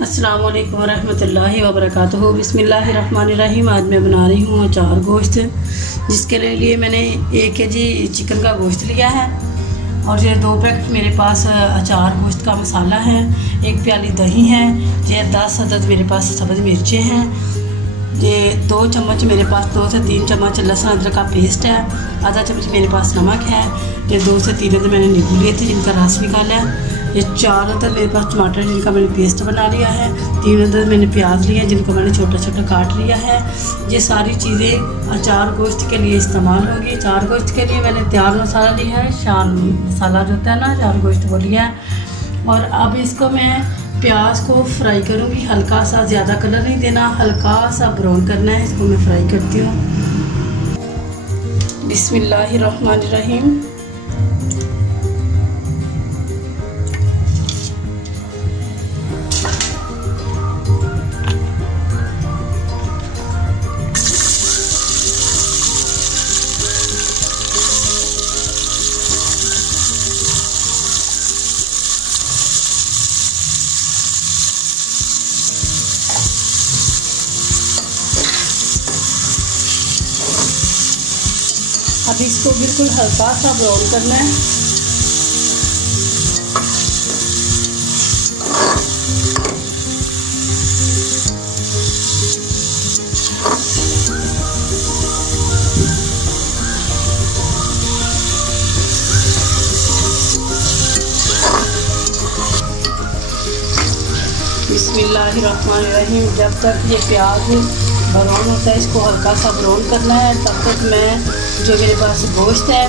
अस्सलाम वालेकुम रहमतुल्लाहि व बरकातुहू। बिस्मिल्लाहिर्रहमानिर्रहीम। आज मैं बना रही हूँ अचार गोश्त, जिसके लिए मैंने 1 केजी चिकन का गोश्त लिया है और ये 2 पैकेट मेरे पास अचार गोश्त का मसाला है, 1 प्याली दही है, ये 10 अदद मेरे पास सब्ज़ मिर्चें हैं, ये 2 चम्मच मेरे पास 2 से 3 चम्मच लहसुन अदरक का पेस्ट है, आधा चम्मच मेरे पास नमक है, ये 2 से 3 अदद मैंने नींबू लिए थे जिनका रस निकाला है, ये 4 अदद मेरे पास टमाटर जिनका मैंने पेस्ट बना लिया है, 3 अदद मैंने प्याज लिया जिनको मैंने छोटा छोटा काट लिया है। ये सारी चीज़ें अचार गोश्त के लिए इस्तेमाल होगी। अचार गोश्त के लिए मैंने तैयार मसाला लिया है, शान मसाला जो होता है ना अचार गोश्त वो लिया है। और अब इसको मैं प्याज को फ्राई करूँगी, हल्का सा, ज़्यादा कलर नहीं देना, हल्का सा ब्राउन करना है। इसको मैं फ्राई करती हूँ। बिस्मिल्लाहिर्रहमानिर्रहीम। अब इसको बिल्कुल हल्का सा ब्राउन करना है। बिस्मिल्लाहिर्रहमानिर्रहीम। जब तक ये प्याज ब्राउन होता है इसको हल्का सा ब्राउन करना है, तब तक मैं जो मेरे पास गोश्त है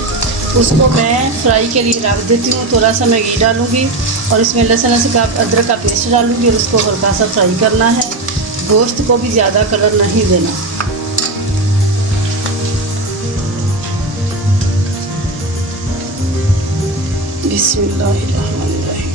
उसको मैं फ्राई के लिए रख देती हूँ। थोड़ा सा मैं घी डालूँगी और इसमें लहसुन अदरक का पेस्ट डालूँगी और उसको हल्का सा फ्राई करना है। गोश्त को भी ज़्यादा कलर नहीं देना। बिस्मिल्लाहिर्रहमानिर्रहीम।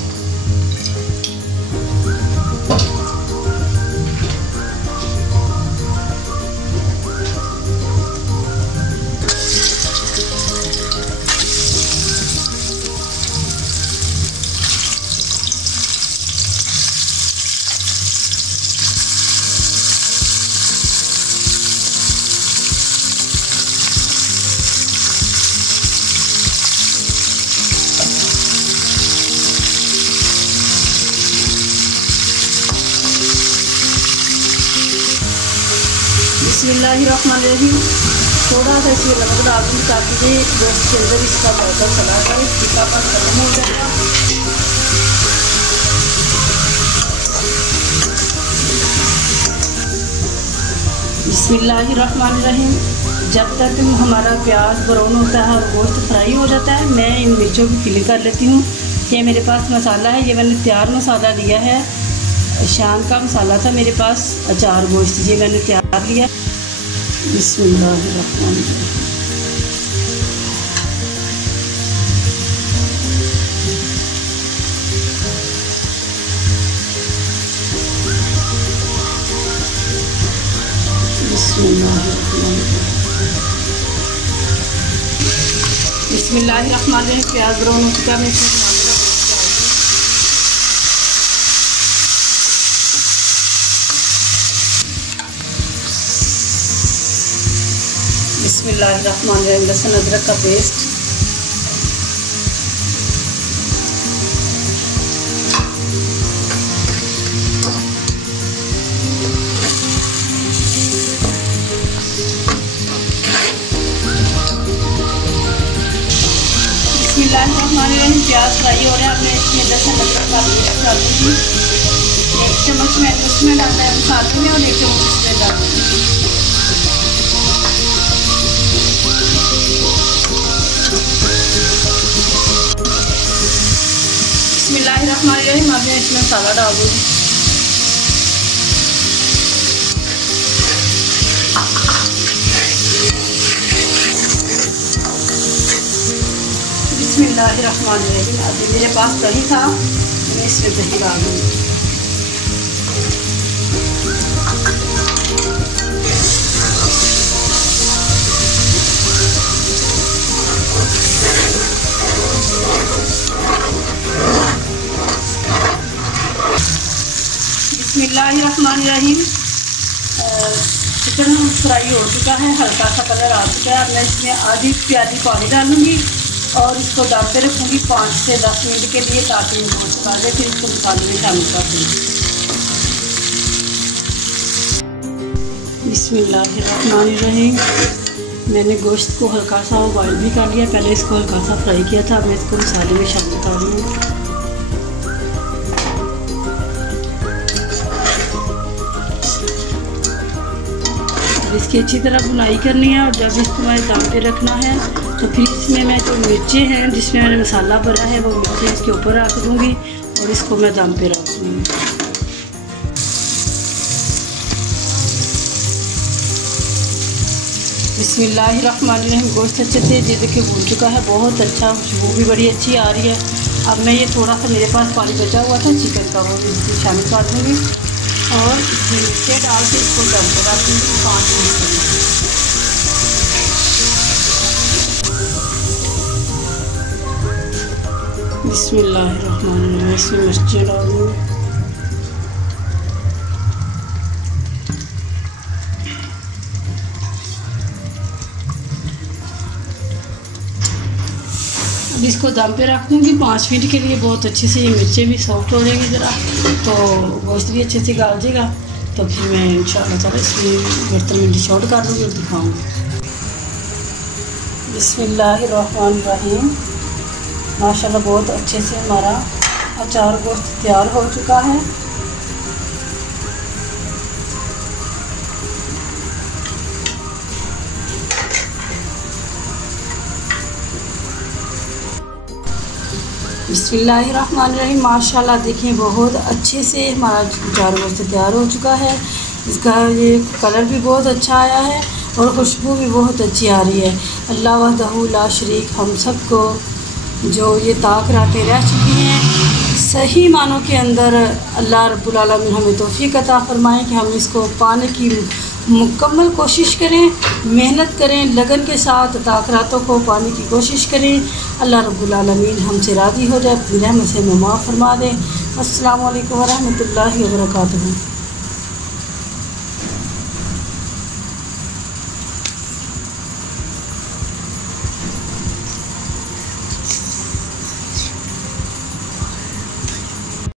बिस्मिल्लाहिर्रहमानिर्रहीम। थोड़ा सा इसमें नमक डाल दूँ ताकि ये गोश्त के अंदर इसका पाउडर चला जाए, तीखापन खत्म हो जाएगा। बिस्मिल्लाहिर्रहमानिर्रहीम। जब तक हमारा प्याज ब्राउन होता है और गोश्त फ्राई हो जाता है, मैं इन मिर्चों की फिलिंग कर लेती हूँ। ये मेरे पास मसाला है, ये मैंने तैयार मसाला लिया है, शान का मसाला था मेरे पास अचार गोश्त, ये मैंने तैयार लिया। बिस्मिल्लाहिर्रहमानिर्रहीम। बिस्मिल्लाहिर्रहमानिर्रहीम। प्याज ब्राउन हो चुका है, मैं इसमें बिस्मिल्लाहिर्रहमानिर्रहीम लहसुन अदरक का पेस्ट, बिस्मिल्लाहिर्रहमानिर्रहीम। प्याज फ्राई हो रहा है, अब मैं इसमें लहसुन अदरक का पेस्ट डाल दूँगी। 1 चम्मच मैंने उसमें डालना है मसाले में और 1 चम्मच इसमें डाल दूँगी। बिस्मिल्लाहिर्रहमानिर्रहीम। अब मैं इसमें मसाला डाल दूँगी। बिस्मिल्लाहिर्रहमानिर्रहीम। अब मेरे पास दही था, मैं इसमें दही डाल दूँगी। बिस्मिल्लाहिर्रहमानिर्रहीम। चिकन फ्राई हो चुका है, हल्का सा कलर आ चुका है। अब मैं इसमें आधी प्याली पानी डालूँगी और इसको दम पे रखूँगी 5 से 10 मिनट के लिए, ताकि गोश्त खा जाए। फिर इसको मसाले में शामिल कर दूँगी। बिस्मिल्लाहिर्रहमानिर्रहीम। मैंने गोश्त को हल्का सा बॉयल भी कर लिया, पहले इसको हल्का सा फ्राई किया था। मैं इसको मसाले में शामिल कर रही हूँ। इसकी अच्छी तरह भुनाई करनी है और जब इसको मैं दम पे रखना है तो फिर इसमें मैं जो मिर्चें हैं जिसमें मैंने मसाला भरा है वो मिर्चें इसके ऊपर रख दूँगी और इसको मैं दम पे रख दूँगी। बिस्मिल्लाहिर्रहमानिर्रहीम। गोश्त अच्छे से ये देखिए भून चुका है, बहुत अच्छा, खुशबू भी बड़ी अच्छी आ रही है। अब मैं ये थोड़ा सा मेरे पास पानी बचा हुआ था चिकन का, वो इसमें शामिल कर दूँगी और इसमें मिर्चें डाल के इसको दम पे रख दूँगी 5 मिनट के लिए। बिस्मिल्लाहिर्रहमानिर्रहीम। इसमें मिर्चें डाल दूँगी। अब इसको दम पे रख दूँगी 5 मिनट के लिए। बहुत अच्छे से ये मिर्चें भी सॉफ्ट हो जाएंगी ज़रा, तो गोश्त भी अच्छे से गल जाएगा। तो फिर मैं इंशाअल्लाह ताला इसमें बर्तन में डिश आउट कर दूँगी और दिखाऊँगी। बिस्मिल्लाहिर्रहमानिर्रहीम। माशाल्लाह बहुत अच्छे से हमारा अचार गोश्त तैयार हो चुका है। बिस्मिल्लाहिर्रहमानिर्रहीम। माशाल्लाह देखिए बहुत अच्छे से हमारा अचार गोश्त तैयार हो चुका है। इसका ये कलर भी बहुत अच्छा आया है और खुशबू भी बहुत अच्छी आ रही है। अल्लाह वहदहू ला शरीक हम सबको जो ये ताक रातें रह चुकी हैं सही मानों के अंदर अल्लाह रब्बुल आलमीन हमें तौफीक अता फरमाएं कि हम इसको पाने की मुकम्मल कोशिश करें, मेहनत करें, लगन के साथ ताकरातों को पाने की कोशिश करें। अल्लाह रब्बुल आलमीन हमसे राज़ी हो जाए, अपनी रहमत से हमें माफ़ फरमा दें। अस्सलामु अलैकुम व रहमतुल्लाहि व बरकातुहू।